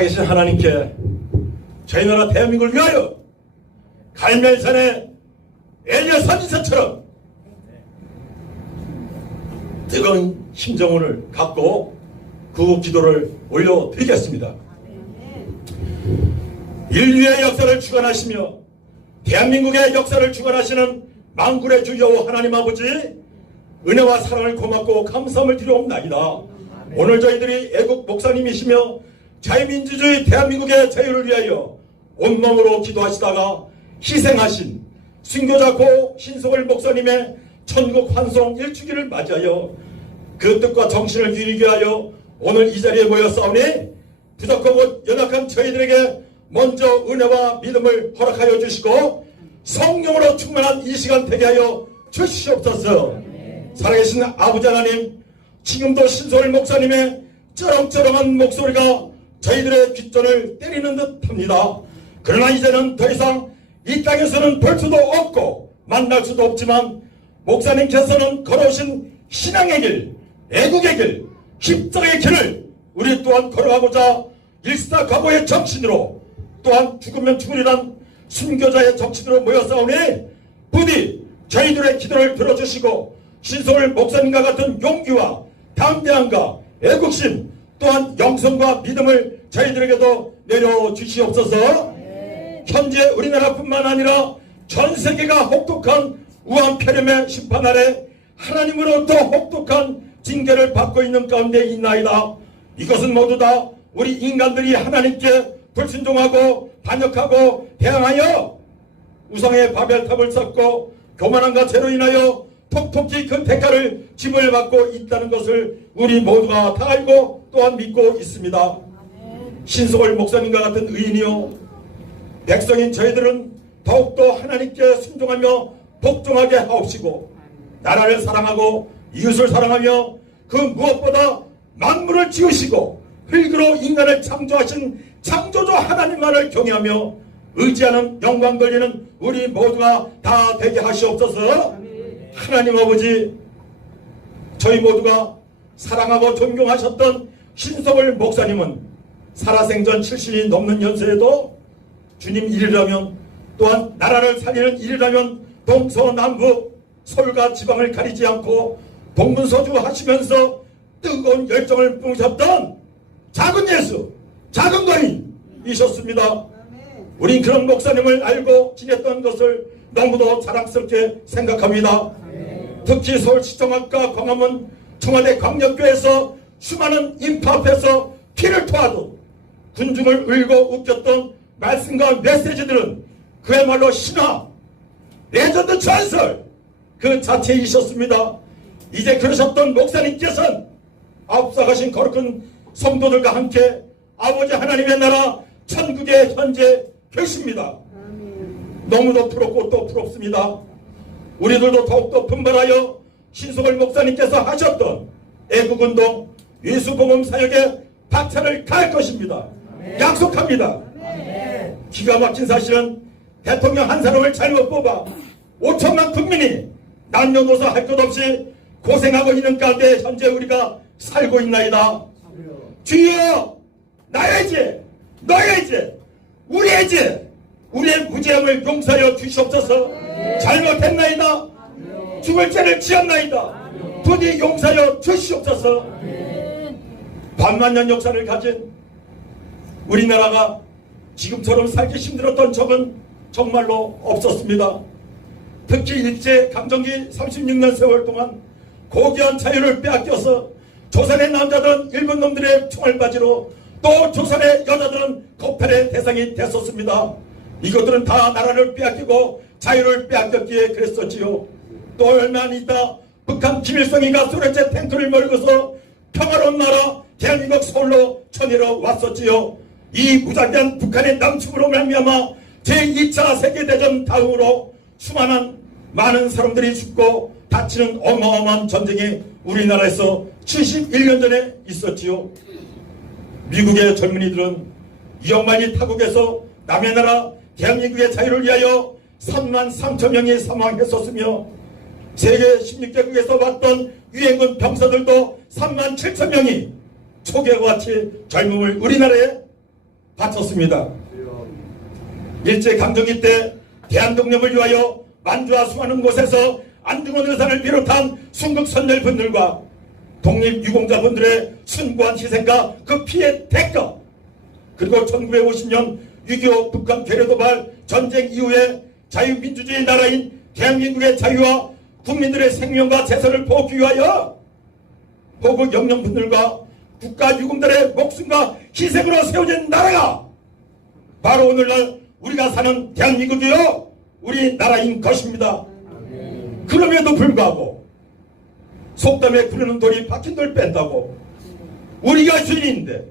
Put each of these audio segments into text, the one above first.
살아계신 하나님께 저희 나라 대한민국을 위하여 갈멜산의 엘리야 선지자처럼 뜨거운 심정을 갖고 그 기도를 올려드리겠습니다. 인류의 역사를 주관하시며 대한민국의 역사를 주관하시는 만군의 주 여호와 하나님 아버지, 은혜와 사랑을 고맙고 감사함을 드리옵나이다. 오늘 저희들이 애국 목사님이시며 자유민주주의 대한민국의 자유를 위하여 온몸으로 기도하시다가 희생하신 순교자 고 신성월 목사님의 천국 환송 일주기를 맞이하여 그 뜻과 정신을 이루기 위하여 오늘 이 자리에 모였사오니 부족하고 연약한 저희들에게 먼저 은혜와 믿음을 허락하여 주시고 성령으로 충만한 이 시간 되게 하여 주시옵소서. 살아계신 아버지 하나님, 지금도 신성월 목사님의 쩌렁쩌렁한 목소리가 저희들의 귓전을 때리는 듯합니다. 그러나 이제는 더 이상 이 땅에서는 볼 수도 없고 만날 수도 없지만 목사님께서는 걸어오신 신앙의 길, 애국의 길, 십자가의 길을 우리 또한 걸어가고자 일사각오의 정신으로 또한 죽으면 죽으리란 순교자의 정신으로 모여싸우니 부디 저희들의 기도를 들어주시고 신성월 목사님과 같은 용기와 담대함과 애국심 또한 영성과 믿음을 저희들에게도 내려주시옵소서. 현재 우리나라뿐만 아니라 전 세계가 혹독한 우한폐렴의 심판 아래 하나님으로부터 혹독한 징계를 받고 있는 가운데 있나이다. 이것은 모두 다 우리 인간들이 하나님께 불순종하고 반역하고 대항하여 우상의 바벨탑을 쌓고 교만함과 죄로 인하여 톡톡히 그 대가를 짐을 받고 있다는 것을 우리 모두가 다 알고 또한 믿고 있습니다. 신성월 목사님과 같은 의인이요 백성인 저희들은 더욱더 하나님께 순종하며 복종하게 하옵시고 나라를 사랑하고 이웃을 사랑하며 그 무엇보다 만물을 지으시고 흙으로 인간을 창조하신 창조주 하나님만을 경외하며 의지하는 영광 걸리는 우리 모두가 다 되게 하시옵소서. 하나님 아버지, 저희 모두가 사랑하고 존경하셨던 신성월 목사님은 살아생전 70이 넘는 연세에도 주님 일이라면 또한 나라를 살리는 일이라면 동서남북 서울과 지방을 가리지 않고 동문서주 하시면서 뜨거운 열정을 뿜으셨던 작은 예수, 작은 거인이셨습니다. 우린 그런 목사님을 알고 지냈던 것을 너무도 자랑스럽게 생각합니다. 특히 서울시청학과 광화문 청와대 광역교회에서 수많은 인파 앞에서 피를 토하듯 군중을 울고 웃겼던 말씀과 메시지들은 그야말로 신화, 레전드 전설 그 자체이셨습니다. 이제 그러셨던 목사님께서는 앞서가신 거룩한 성도들과 함께 아버지 하나님의 나라 천국에 현재 계십니다. 너무도 부럽고 또 부럽습니다. 우리들도 더욱더 분발하여 신성월 목사님께서 하셨던 애국운동 예수복음 사역에 박차를 가할 것입니다. 약속합니다. 기가 막힌 사실은 대통령 한 사람을 잘못 뽑아 5천만 국민이 남녀노소 할 것 없이 고생하고 있는 가운데 현재 우리가 살고 있나이다. 주여, 나의 죄, 너의 죄, 우리의 죄, 우리의 무죄함을 용서하여 주시옵소서. 잘못했나이다. 죽을 죄를 지었나이다. 부디 용서하여 주시옵소서. 반만년 역사를 가진 우리나라가 지금처럼 살기 힘들었던 적은 정말로 없었습니다. 특히 일제강점기 36년 세월 동안 고귀한 자유를 빼앗겨서 조선의 남자들은 일본 놈들의 총알바지로 또 조선의 여자들은 겁탈의 대상이 됐었습니다. 이것들은 다 나라를 빼앗기고 자유를 빼앗겼기에 그랬었지요. 또 얼마 안 있다 북한 김일성이가 소련제 탱크를 몰고서 평화로운 나라 대한민국 서울로 천일어 왔었지요. 이 무자비한 북한의 남침으로 말미암아 제2차 세계대전 다음으로 많은 사람들이 죽고 다치는 어마어마한 전쟁이 우리나라에서 71년 전에 있었지요. 미국의 젊은이들은 이영만이 타국에서 남의 나라 대한민국의 자유를 위하여 3만 3천 명이 사망했었으며 세계 16개국에서 왔던 유엔군 병사들도 3만 7천 명이 초계와 같이 젊음을 우리나라에 바쳤습니다. 일제강점기 때 대한독립을 위하여 만주와 수많은 곳에서 안중근 의사를 비롯한 순국 선열분들과 독립유공자분들의 숭고한 희생과 그 피해 대가, 그리고 1950년 6.25 북한 괴뢰도발 전쟁 이후에 자유민주주의 나라인 대한민국의 자유와 국민들의 생명과 재산을 보호하기 위하여 호국 영령분들과 국가유공들의 목숨과 희생으로 세워진 나라가 바로 오늘날 우리가 사는 대한민국이요 우리나라인 것입니다. 그럼에도 불구하고 속담에 굴르는 돌이 박힌 돌 뺀다고 우리가 주인인데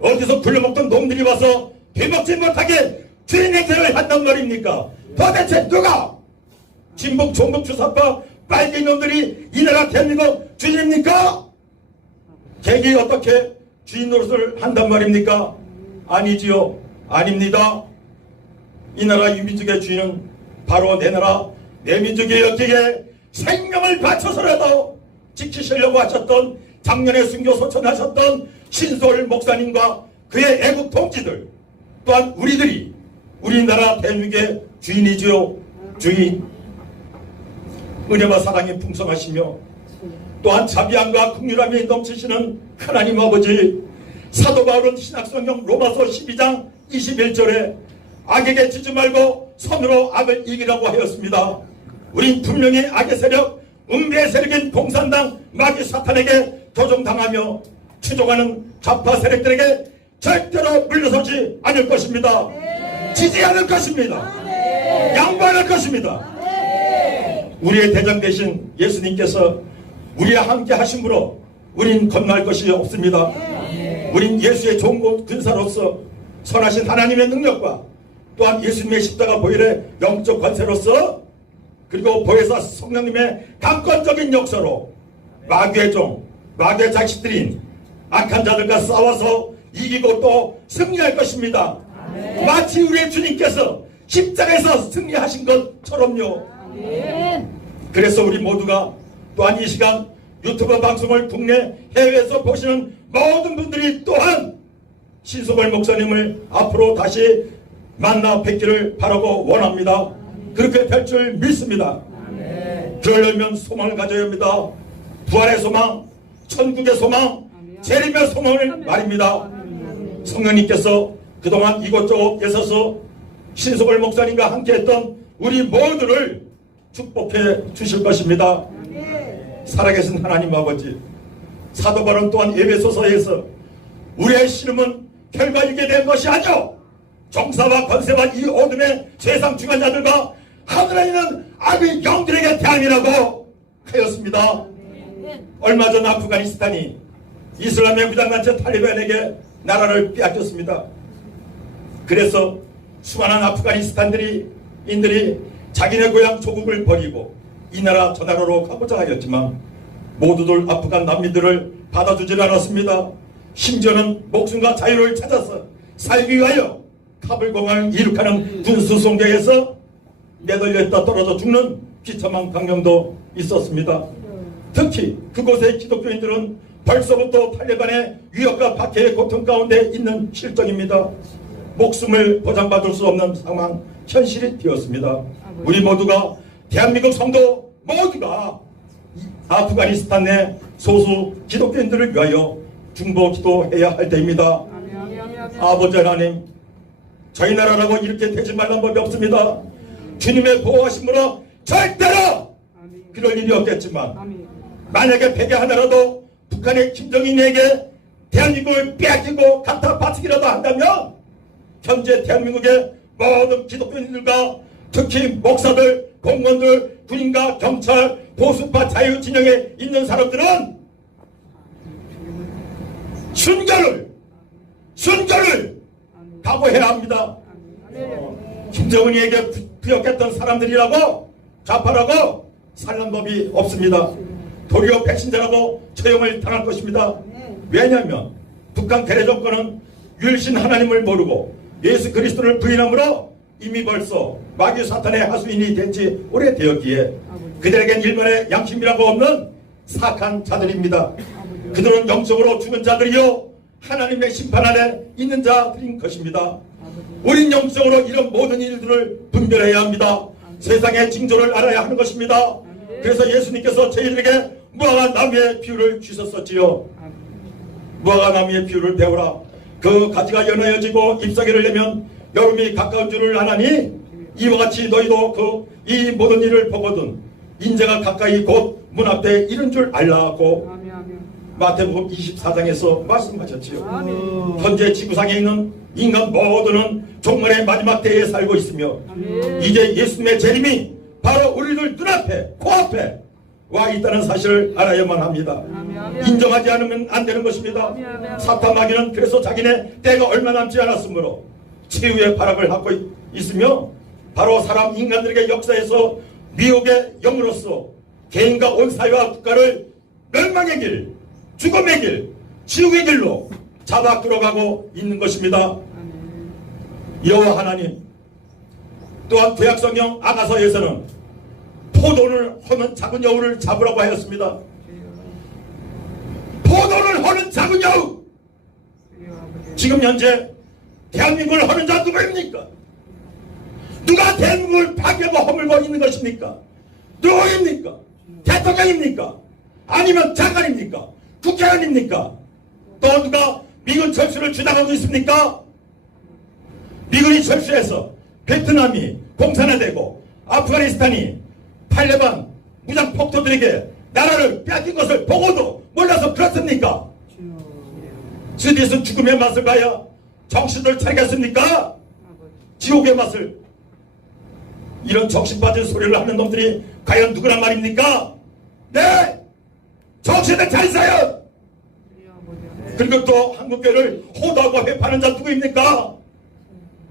어디서 굴러먹던 놈들이 와서 되먹지 못하게 주인 행세를 한단 말입니까? 도대체 누가? 진북 종북 주사파 빨갱이 놈들이 이 나라 대한민국 주인입니까? 개기 어떻게 주인 노릇을 한단 말입니까? 아니지요. 아닙니다. 이 나라 유민족의 주인은 바로 내 나라 내 민족의 역기에 생명을 바쳐서라도 지키시려고 하셨던 작년에 순교 소천하셨던 신솔 목사님과 그의 애국 동지들 또한 우리들이 우리나라 대한민국의 주인이지요. 주인. 은혜와 사랑이 풍성하시며 또한 자비함과 긍휼함이 넘치시는 하나님 아버지, 사도 바울은 신약성경 로마서 12장 21절에 악에게 지지 말고 선으로 악을 이기라고 하였습니다. 우린 분명히 악의 세력, 음배의 세력인 공산당 마귀 사탄에게 도종당하며 추종하는 좌파 세력들에게 절대로 물러서지 않을 것입니다. 지지 않을 것입니다. 양보할 것입니다. 우리의 대장 되신 예수님께서 우리와 함께 하심으로 우린 겁날 것이 없습니다. 우린 예수의 종고 군사로서 선하신 하나님의 능력과 또한 예수님의 십자가 보혈의 영적 권세로서 그리고 보혜사 성령님의 강권적인 역사로 마귀의 종, 마귀의 자식들인 악한 자들과 싸워서 이기고 또 승리할 것입니다. 마치 우리의 주님께서 십자가에서 승리하신 것처럼요. 그래서 우리 모두가 또한 이 시간 유튜브 방송을 국내 해외에서 보시는 모든 분들이 또한 신소걸 목사님을 앞으로 다시 만나 뵙기를 바라고 원합니다. 그렇게 될 줄 믿습니다. 그러려면 소망을 가져야 합니다. 부활의 소망, 천국의 소망, 재림의 소망을 말입니다. 성령님께서 그동안 이곳저곳 계셔서 신소걸 목사님과 함께했던 우리 모두를 축복해 주실 것입니다. 살아계신 하나님 아버지, 사도 바울 또한 에베소서에서 우리의 씨름은 결과이게 된 것이 아니오 정사와 권세와 이 어둠의 세상 중한 자들과 하늘에 있는 악의 영들에게 대함이라고 하였습니다. 얼마 전 아프가니스탄이 이슬람의 무장단체 탈리반에게 나라를 빼앗겼습니다. 그래서 수많은 아프가니스탄인들이 자기네 고향 조국을 버리고 이 나라 저 나라로 가고자 하였지만 모두들 아프간 난민들을 받아주질 않았습니다. 심지어는 목숨과 자유를 찾아서 살기 위하여 카불 공항을 이륙하는 군수송대에서 매달려있다 떨어져 죽는 비참한 광경도 있었습니다. 특히 그곳의 기독교인들은 벌써부터 탈레반의 위협과 박해의 고통 가운데 있는 실정입니다. 목숨을 보장받을 수 없는 상황, 현실이 되었습니다. 우리 모두가 대한민국 성도 모두가 아프가니스탄 내 소수 기독교인들을 위하여 중보 기도해야 할 때입니다. 아버지 하나님, 저희 나라라고 이렇게 되지 말란 법이 없습니다. 주님의 보호하심으로 절대로 그럴 일이 없겠지만 만약에 백에 하나라도 북한의 김정인에게 대한민국을 빼앗기고 갖다 바치기라도 한다면 현재 대한민국의 모든 기독교인들과 특히 목사들, 공무원들, 군인과 경찰, 보수파 자유진영에 있는 사람들은 순결을 각오해야 합니다. 김정은이에게 부역했던 사람들이라고 좌파라고 살란 법이 없습니다. 도리어 배신자라고 처형을 당할 것입니다. 왜냐하면 북한 괴뢰 정권은 율신 하나님을 모르고 예수 그리스도를 부인함으로 이미 벌써 마귀 사탄의 하수인이 된 지 오래되었기에 그들에겐 일반의 양심이라고 없는 사악한 자들입니다. 그들은 영적으로 죽은 자들이요 하나님의 심판 아래 있는 자들인 것입니다. 우린 영적으로 이런 모든 일들을 분별해야 합니다. 세상의 징조를 알아야 하는 것입니다. 그래서 예수님께서 저희들에게 무화과 나무의 비유를 주셨었지요. 무화과 나무의 비유를 배우라. 그 가지가 연하여지고 잎사귀를 내면 여름이 가까운 줄을 아나니 이와 같이 너희도 이 모든 일을 보거든 인자가 가까이 곧 문 앞에 이른 줄 알라고 마태복음 24장에서 말씀하셨지요. 현재 지구상에 있는 인간 모두는 종말의 마지막 때에 살고 있으며 이제 예수님의 재림이 바로 우리들 눈앞에 코앞에 와 있다는 사실을 알아야만 합니다. 인정하지 않으면 안 되는 것입니다. 사탄 마귀는 그래서 자기네 때가 얼마 남지 않았으므로 치유의 발악을 하고 있으며 바로 사람 인간들에게 역사에서 미혹의 영으로서 개인과 온 사회와 국가를 멸망의 길, 죽음의 길, 지옥의 길로 잡아 끌어가고 있는 것입니다. 여호와 하나님 또한 구약성경 아가서에서는 포도를 허는 작은 여우를 잡으라고 하였습니다. 포도를 허는 작은 여우. 지금 현재 대한민국을 허는 자 누구입니까? 누가 대한민국을 파괴하고 허물고 있는 것입니까? 누구입니까? 대통령입니까? 아니면 장관입니까? 국회의원입니까? 또 누가 미군 철수를 주장하고 있습니까? 미군이 철수해서 베트남이 공산화되고 아프가니스탄이 탈레반 무장폭도들에게 나라를 빼앗긴 것을 보고도 몰라서 그렇습니까? 스디스 죽음의 맛을 봐야 정신을 차리겠습니까? 지옥의 맛을. 이런 정신 빠진 소리를 하는 놈들이 과연 누구란 말입니까? 네! 정신을 차리세요! 그리고 또 한국교회를 호도하고 회파하는 자 누구입니까?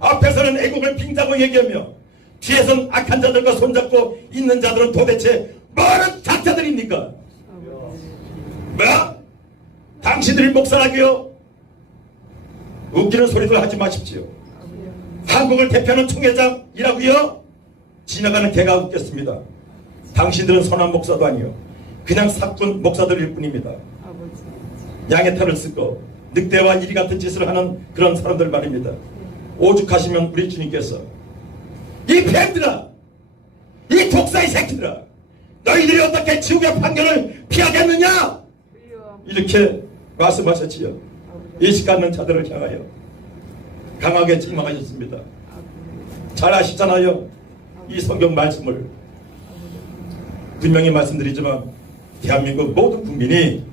앞에서는 애국을 빙자고 얘기하며 뒤에선 악한 자들과 손잡고 있는 자들은 도대체 뭐는 작자들입니까? 뭐야? 당신들이 목사라고요? 웃기는 소리들 하지 마십시오. 한국을 대표하는 총회장이라고요? 지나가는 개가 웃겼습니다. 당신들은 선한 목사도 아니요 그냥 사꾼 목사들일 뿐입니다. 양의 탈을 쓰고 늑대와 이리 같은 짓을 하는 그런 사람들 말입니다. 오죽하시면 우리 주님께서 이 뱀들아, 이 독사의 새끼들아, 너희들이 어떻게 지옥의 판결을 피하겠느냐? 이렇게 말씀하셨지요. 예식 갖는 자들을 향하여 강하게 책망하셨습니다. 잘 아시잖아요. 이 성경 말씀을 분명히 말씀드리지만 대한민국 모든 국민이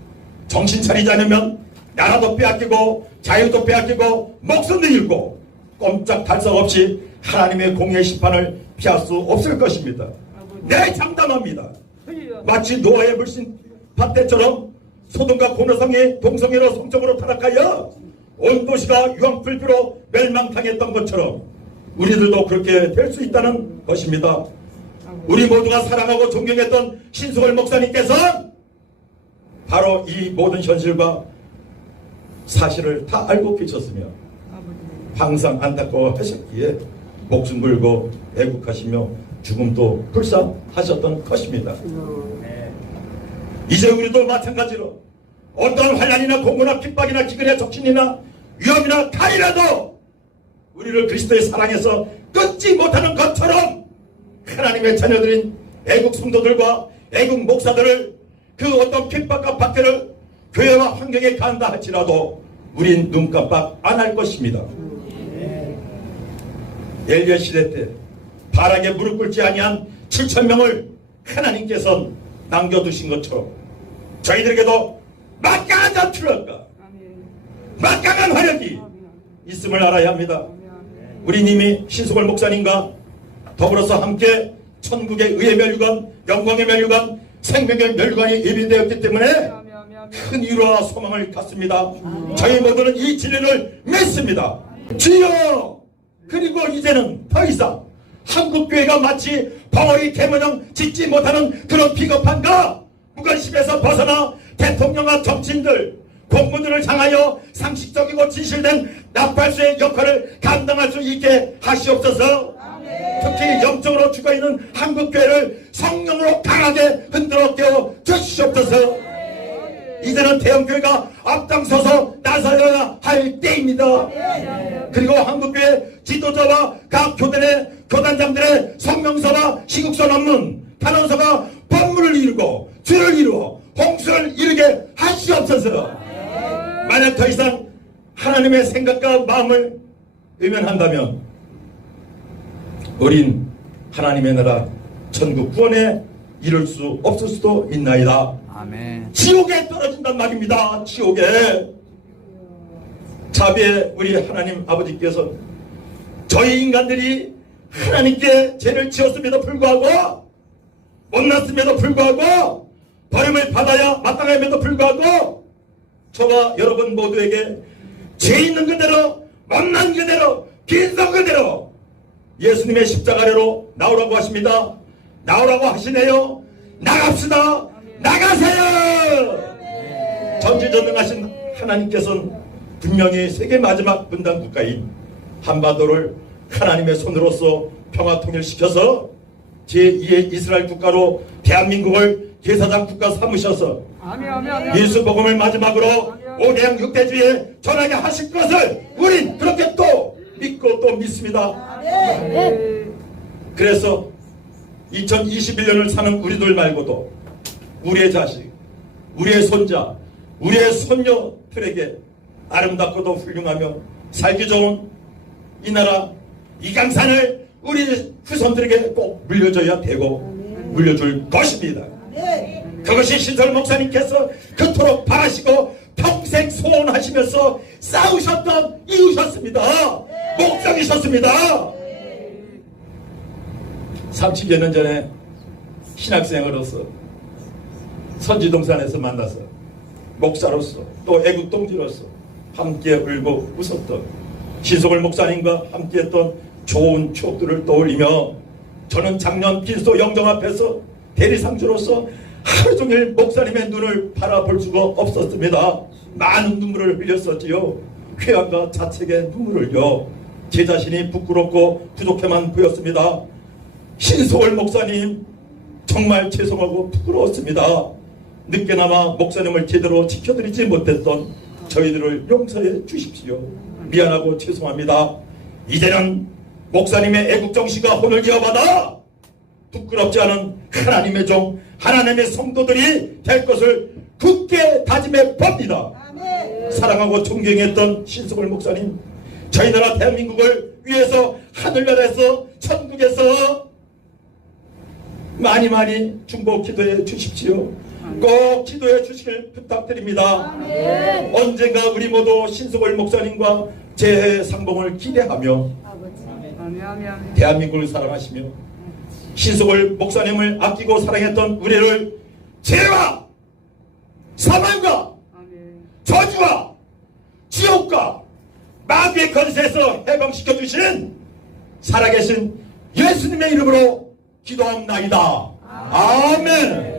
정신 차리지 않으면 나라도 빼앗기고 자유도 빼앗기고 목숨도 잃고 꼼짝달싹 없이 하나님의 공의 심판을 피할 수 없을 것입니다. 네, 장담합니다. 마치 노아의 물씬 밭대처럼 소돔과 고노성이 동성애로 성적으로 타락하여 온 도시가 유황불비로 멸망당했던 것처럼 우리들도 그렇게 될 수 있다는 것입니다. 우리 모두가 사랑하고 존경했던 신승월 목사님께서 바로 이 모든 현실과 사실을 다 알고 계셨으며 항상 안타까워하셨기에 목숨 걸고 애국하시며 죽음도 불사하셨던 것입니다. 이제 우리도 마찬가지로 어떤 환난이나 공고나 핍박이나 기근이나 적신이나 위험이나 탈이라도 우리를 그리스도의 사랑에서 끊지 못하는 것처럼 하나님의 자녀들인 애국 성도들과 애국 목사들을 그 어떤 핍박과 박해를 교회와 환경에 가한다 할지라도 우린 눈 깜빡 안 할 것입니다. 엘리야 시대 때 바락에 무릎 꿇지 아니한 7,000명을 하나님께서 남겨두신 것처럼 저희들에게도 막강한 전투력과 막강한 화력이 있음을 알아야 합니다. 우리 님이 신승월 목사님과 더불어서 함께 천국의 의의 멸류관, 영광의 멸류관, 생명의 멸류관이 예비되었기 때문에 큰 위로와 소망을 갖습니다. 저희 모두는 이 진리를 믿습니다. 주여! 그리고 이제는 더 이상 한국교회가 마치 벙어리 개모형 짓지 못하는 그런 비겁함과 무관심에서 벗어나 대통령과 정치인들, 공무원들을 향하여 상식적이고 진실된 나팔수의 역할을 감당할 수 있게 하시옵소서. 특히 영적으로 죽어있는 한국교회를 성령으로 강하게 흔들어 깨워 주시옵소서. 이제는 대형교회가 앞장서서 나서야 할 때입니다. 그리고 한국교회 지도자와 각 교단의 교단장들의 성명서와 시국서 논문 단원서가 법문을 이루고 주를 이루어 홍수를 이루게 하시옵소서. 만약 더 이상 하나님의 생각과 마음을 외면한다면 우린 하나님의 나라 천국 구원에 이룰 수 없을 수도 있나이다. 아멘. 지옥에 떨어진단 말입니다. 지옥에. 자비의 우리 하나님 아버지께서 저희 인간들이 하나님께 죄를 지었음에도 불구하고 못났음에도 불구하고 버림을 받아야 마땅함에도 불구하고 저와 여러분 모두에게 죄 있는 그대로 못난 그대로 빈성 그대로 예수님의 십자가 아래로 나오라고 하십니다. 나오라고 하시네요. 나갑시다. 나가세요. 전지전능하신 하나님께서는 분명히 세계 마지막 분단 국가인 한반도를 하나님의 손으로서 평화 통일시켜서 제2의 이스라엘 국가로 대한민국을 제사장 국가 삼으셔서 예수 복음을 마지막으로 5대양 6대주에 전하게 하실 것을 우린 그렇게 또 믿고 또 믿습니다. 그래서 2021년을 사는 우리들 말고도 우리의 자식, 우리의 손자, 우리의 손녀들에게 아름답고도 훌륭하며 살기 좋은 이 나라, 이 강산을 우리 후손들에게 꼭 물려줘야 되고 물려줄 것입니다. 그것이 신설 목사님께서 그토록 바라시고 평생 소원하시면서 싸우셨던 이유셨습니다. 목적이셨습니다. 30여 년 전에 신학생으로서 선지동산에서 만나서 목사로서 또 애국 동지로서 함께 울고 웃었던 신석월 목사님과 함께했던 좋은 추억들을 떠올리며 저는 작년 빈소 영정 앞에서 대리상주로서 하루 종일 목사님의 눈을 바라볼 수가 없었습니다. 많은 눈물을 흘렸었지요. 쾌한과 자책의 눈물을 흘려 제 자신이 부끄럽고 부족해만 보였습니다. 신석월 목사님 정말 죄송하고 부끄러웠습니다. 늦게나마 목사님을 제대로 지켜드리지 못했던 저희들을 용서해 주십시오. 미안하고 죄송합니다. 이제는 목사님의 애국정신과 혼을 이어받아 부끄럽지 않은 하나님의 종, 하나님의 성도들이 될 것을 굳게 다짐해 봅니다. 사랑하고 존경했던 신석월 목사님, 저희 나라 대한민국을 위해서 하늘나라에서 천국에서 많이 중보 기도해 주십시오. 꼭 기도해 주시길 부탁드립니다. 언젠가 우리 모두 신석월 목사님과 재상봉을 기대하며 대한민국을 사랑하시며 신석월 목사님을 아끼고 사랑했던 우리를 죄와 사망과 저주와 지옥과 마귀의 권세에서 해방시켜 주신 살아계신 예수님의 이름으로 기도합나이다. 아멘.